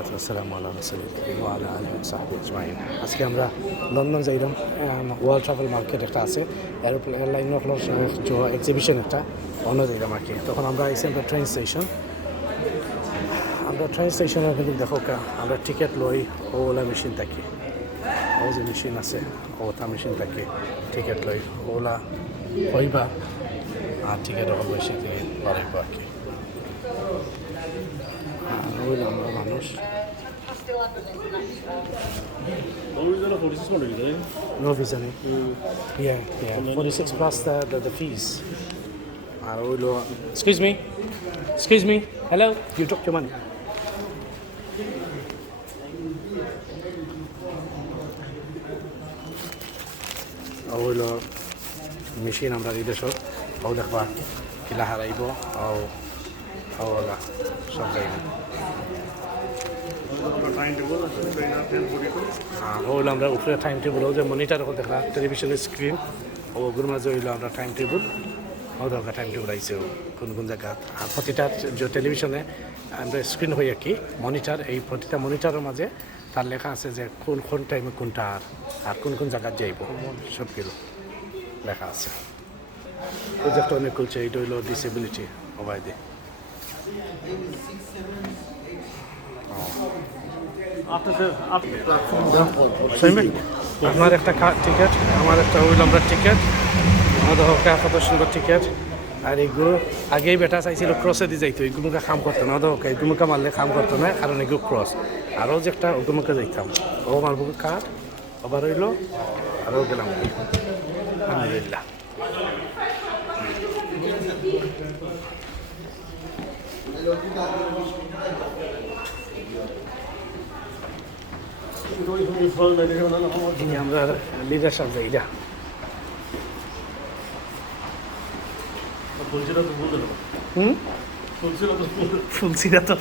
والصلاة والسلام على رسول الله وعلى آله وصحبه أجمعين আজকে আমরা London যাইলাম world travel market একটা আছে এয়ারলাইন এক্সিবিশন একটা অন্য যাইলাম আর কি তখন আমরা আইসি আমরা ট্রেন স্টেশনে কিন্তু দেখো আমরা টিকিট লই ওলা মেশিন থাকি ও যে মেশিন আছে ওটা মেশিন থাকি টিকিট লই ওলা হইবা আর টিকিট হবো এসে থেকে বাড়াইবো আর কি আমরা মানুষ no visa yeah 46 plus the fees excuse me hello you took your money ওইলো মেশিন আমরা এই দেশ ও দেখবা কিলা হারাইব ওলা সব জায়গায় হইলো আমরা উপরে টাইম টেবিল যে মনিটার দেখা টেলিভিশনের স্ক্রিন ওগুলোর মাঝে হইলো আমরা টাইম টেবিল ও দরকার টাইম টেবিল আইসে কোন কোন জায়গা আর প্রতিটা যে টেলিভিশনে আমরা স্ক্রিন হই আর কি মনিটার এই প্রতিটা মনিটারের মাঝে তার লেখা আছে যে কোন কোন টাইমে কোনটা আর কোন কোন জায়গায় যাইব সব কিছু লেখা আছে প্রজেক্ট অনেক খুলছে এইটা হইলো ডিসেবিলিটি ওবাইদে আপনার একটা টিকিট আমার একটা হইল আমরা টিকিট আমাদের হকা কত সুন্দর টিকিট আর এগুলো আগেই বেটা চাইছিল ক্রসে দিয়ে যাইতো এগুলোকে খাম করতো না ওদের এগুলোকে মারলে খাম করতো না কারণ এগুলো ক্রস আরও যে একটা ওগুলোকে যাইতাম ও মারবো কার আবার হইলো আরও গেলাম আলহামদুলিল্লাহ আমরা লিডার সাহেব যাইরা ফুলছিরা তো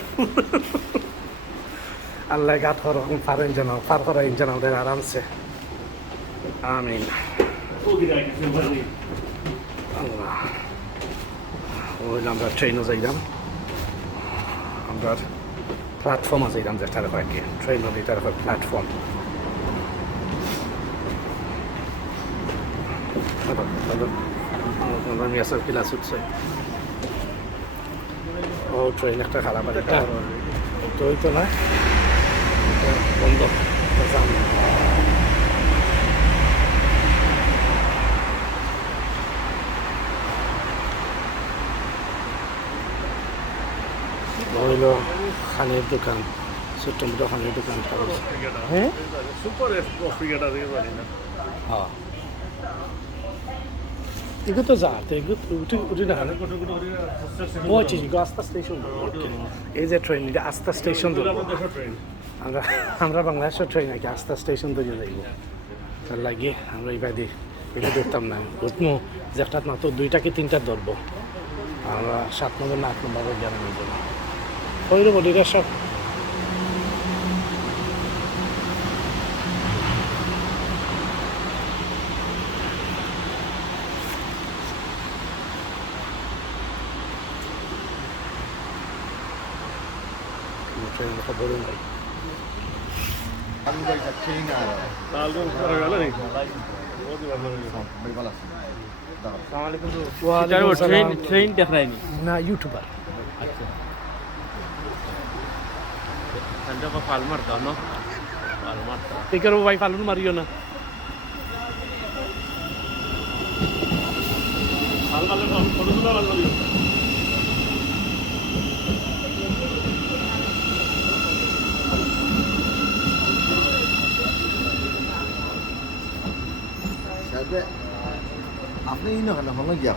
আল্লাহ গাত রকম পারেন যেন পার করা যেন ওদের আরামসে আমিন আল্লাহ ওই আমরা ট্রেনও যাইলাম আমরা প্ল্যাটফর্ম আছে এরকম যেটার হয় কি ট্রেন হলে এটার হয় প্ল্যাটফর্ম আমি আসলে ক্লাস উঠছে ও ট্রেন একটা খারাপ আর এটা তো হইতো না বন্ধ হইল খানের দোকান ছোট্ট মোটো খানের দোকান হ্যাঁ হ্যাঁ এগুলো তো যা উঠি না ও আচ্ছা আস্তা স্টেশন এই যে ট্রেন এটা আস্তা স্টেশন আমরা বাংলাদেশের ট্রেন নাকি আস্তা স্টেশন ধরে যাইব তার লাগে আমরা এই বাদে এটা দেখতাম না বুঝবো যে একটা না তো 2টা কি 3টা ধরবো আমরা 7 নম্বর না 8 নম্বর জানা নিয়ে যাবো ওই রকম এটা সব ট্রেনের খবর নাই ট্রেন দেখায়নি না ইউটিউবার আচ্ছা ফাল মারতো না ফাল মারতো এখানে ভাই ফালুন মারিও না ফাল মারলে ফটো তোলা ভালো লাগে আপনি ইনো কেন গিয়া